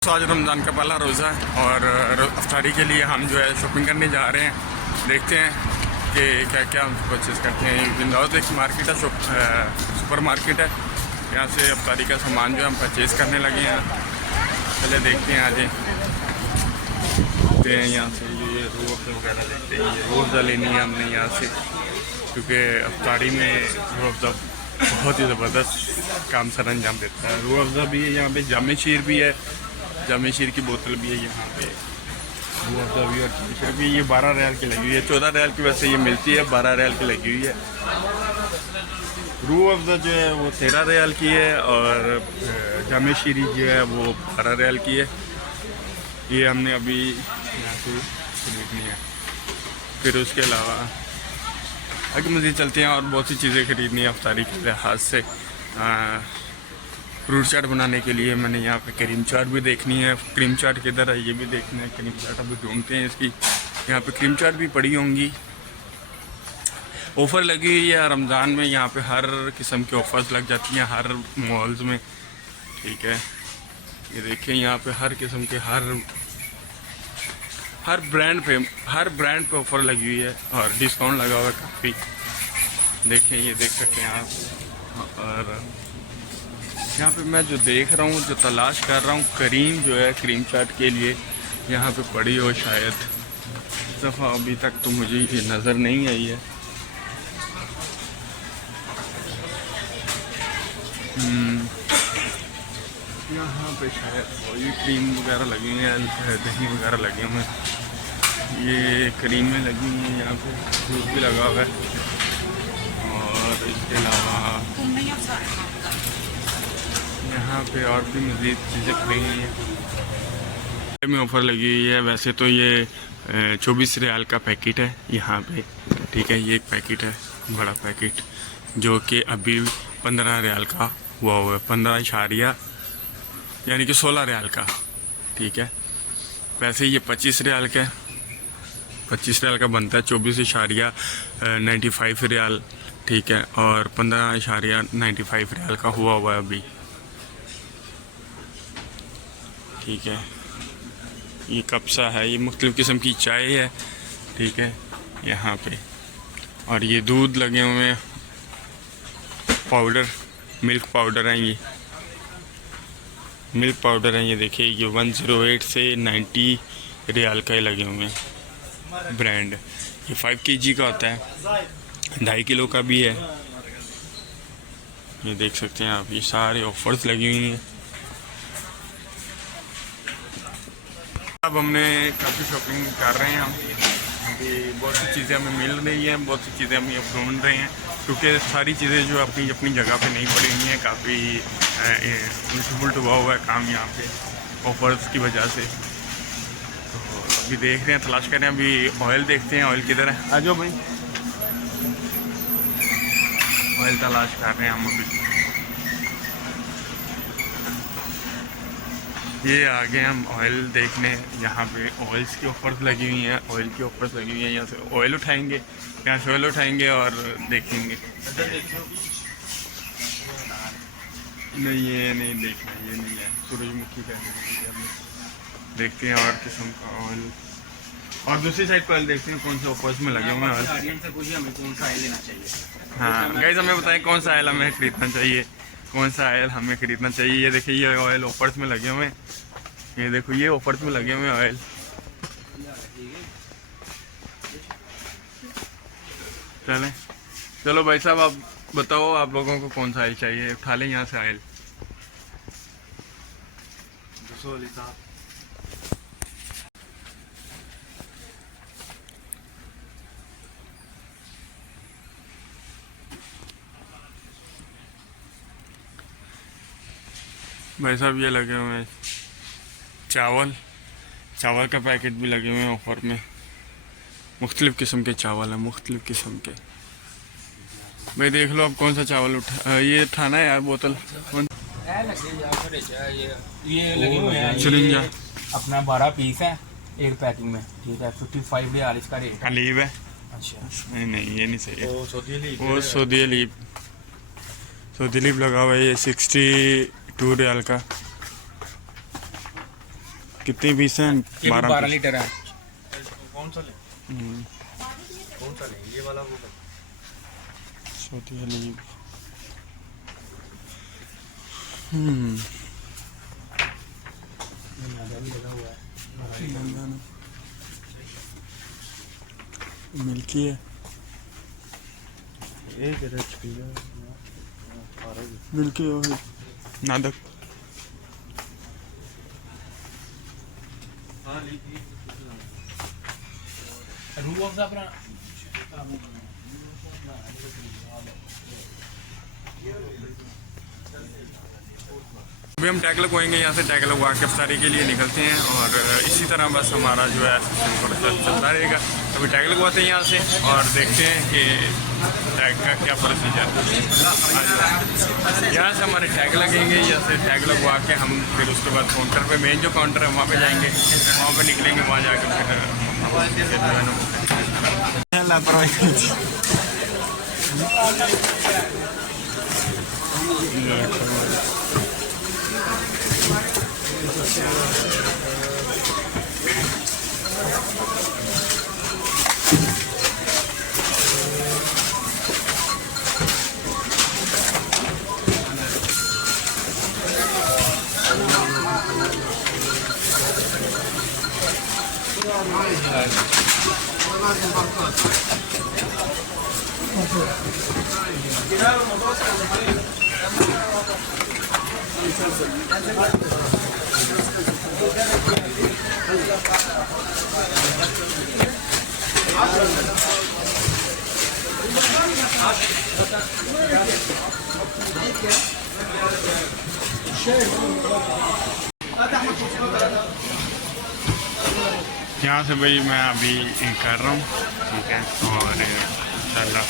तो आज रमज़ान का पहला रोज़ा है और अफ्तारी के लिए हम जो है शॉपिंग करने जा रहे हैं। देखते हैं कि क्या क्या हम परचेज़ करते हैं। बिंदाउद एक मार्केट है, सुपर मार्केट है। यहाँ से अफ्तारी का सामान जो है हम परचेज़ करने लगे हैं। पहले देखते हैं, आज देखते हैं यहाँ से ये रोज़ वगैरह देखते हैं। ये रोज़ा लेनी है हमने यहाँ से, क्योंकि अफ्तारी में रोज़ा बहुत ही ज़बरदस्त काम सर अंजाम देता है। रोज़ा भी है यहाँ पे, जामे शीर भी है, जामे शीर की बोतल भी है यहाँ पे, रोज़ा भी और टी-शर्ट भी। ये 12 रियाल की लगी हुई है, 14 रियाल की वैसे ये मिलती है, 12 रियाल की लगी हुई है। रूह अफ़ज़ा जो है वो 13 रियाल की है और जामे शीरी जो है वो 12 रियाल की है। ये हमने अभी यहाँ से खरीदनी है। फिर उसके अलावा आगे मज़ीद चलते हैं और बहुत सी चीज़ें खरीदनी है अफ्तारी के लिहाज से। फ्रूट चाट बनाने के लिए मैंने यहाँ पे क्रीम चाट भी देखनी है। क्रीम चाट किधर है ये भी देखना है। क्रीम चाट अभी ढूंढते हैं इसकी। यहाँ पे क्रीम चाट भी पड़ी होंगी। ऑफ़र लगी हुई है रमज़ान में, यहाँ पे हर किस्म के ऑफ़र्स लग जाती हैं हर मॉल्स में, ठीक है। ये देखिए यहाँ पे हर किस्म के हर ब्रांड पे ऑफ़र लगी हुई है और डिस्काउंट लगा हुआ है काफ़ी। देखें, ये देख सकते हैं आप। और यहाँ पे मैं जो देख रहा हूँ, जो तलाश कर रहा हूँ, करीम जो है क्रीम चाट के लिए यहाँ पे पड़ी हो शायद। इस दफ़ा अभी तक तो मुझे ये नज़र नहीं आई है। यहाँ पे शायद वही क्रीम वगैरह लगी हुई है, दही वगैरह लगे हुए हैं। ये क्रीमें लगी हुई हैं, यहाँ पे दूध भी लगा हुआ है। और इसके अलावा यहाँ पे और भी मज़ीद चीज़ें खड़ी हुई हैं। में ऑफ़र लगी हुई है। वैसे तो ये 24 रियाल का पैकेट है यहाँ पे, ठीक है। ये एक पैकेट है, बड़ा पैकेट, जो कि अभी 15 रियाल का हुआ है, 15 यानी कि 16 रियाल का, ठीक है। वैसे ये 25 रियाल का है, 25 रियाल का बनता है। 24.95 रियाल, ठीक है। और 15.95 रियाल का हुआ है अभी, ठीक है। ये कब्सा है, ये मुख्तलिफ़ किस्म की चाय है, ठीक है, यहाँ पे। और ये दूध लगे हुए हैं, पाउडर, मिल्क पाउडर है, ये मिल्क पाउडर है। ये देखिए, ये 108 से 90 रियाल का ही लगे हुए हैं ब्रांड। ये 5 kg का होता है, 2.5 किलो का भी है। ये देख सकते हैं आप, ये सारे ऑफर्स लगी हुई हैं। अब हमने काफ़ी शॉपिंग कर रहे हैं हम, क्योंकि बहुत सी चीज़ें हमें मिल रही हैं, बहुत सी चीज़ें हमें अब ढूंढ रहे हैं, क्योंकि सारी चीज़ें जो अपनी अपनी जगह पे नहीं पड़ी हुई हैं। काफ़ी उल्ट हुआ है काम यहाँ पे ऑफर्स की वजह से। तो अभी देख रहे हैं, तलाश कर रहे हैं। अभी ऑयल देखते हैं, ऑयल किधर है। आ जाओ भाई, ऑयल तलाश कर रहे हैं हम अभी। ये आगे हम ऑयल देखने, यहाँ पे ऑयल्स की ऑफर्स लगी हुई हैं, ऑयल की ऑफर्स लगी हुई हैं। यहाँ से ऑयल उठाएंगे, यहाँ से ऑयल उठाएंगे और देखेंगे। नहीं, ये नहीं देखना, ये नहीं है, सूरजमुखी का देखते हैं। और किस्म का ऑयल, और दूसरी साइड पर ऑयल देखते हैं कौन से ऑफर्स में लगे हुए हैं ऑयल। हाँ गाइस, हमें बताएं कौन सा ऑयल हमें खरीदना चाहिए, कौन सा ऑयल हमें खरीदना चाहिए। ये देखिए, ये ऑयल ऑफर्स में लगे हुए हैं। ये देखो, ये ऑफर्स में लगे हुए हैं ऑयल। चलें, चलो भाई साहब, आप बताओ, आप लोगों को कौन सा ऑयल चाहिए, उठा लें यहाँ से ऑयल। भाई साहब, ये लगे हुए हैं चावल का पैकेट भी लगे हुए हैं ऑफर में। मुख्तलिफ़ किस्म के चावल हैं, मुख्तलिफ़ किस्म के। भाई देख लो, अब कौन सा चावल ये उठाना है यार, बोतल चिरिंजा अपना 12 पीस है एक पैकिंग में, ठीक है। 55 रियाल इसका रेट है। लीव है। अच्छा, नहीं ये नहीं सही है। वो सऊदी लीव लगा हुआ है। ये 62 रियाल का, कितनी पीस हैं? ये 12 पीस। लीटर है। कौन सा ले? हम्म, कौन सा ले? ये वाला वो ले। सऊदी हलीब। हम्म, मिल्की है। एक HP है। मिल्की और नादक। रूह अफ़ज़ा अपना अभी हम टैग लगवाएंगे, यहाँ से टैग लगवा के अफ्तारी के लिए निकलते हैं और इसी तरह बस हमारा जो है चलता रहेगा। अभी टैग लगवाते हैं यहाँ से और देखते हैं कि टैग का क्या प्रोसीजर है। यहाँ से हमारे टैग लगेंगे, यहाँ से टैग लगवा के हम फिर उसके बाद काउंटर पे, मेन जो काउंटर है वहाँ पे जाएंगे, वहाँ पे निकलेंगे, वहाँ जाकर फिर लापरवाही। यहाँ से भाई मैं अभी कर रहा हूँ, ठीक है, और इंशाल्लाह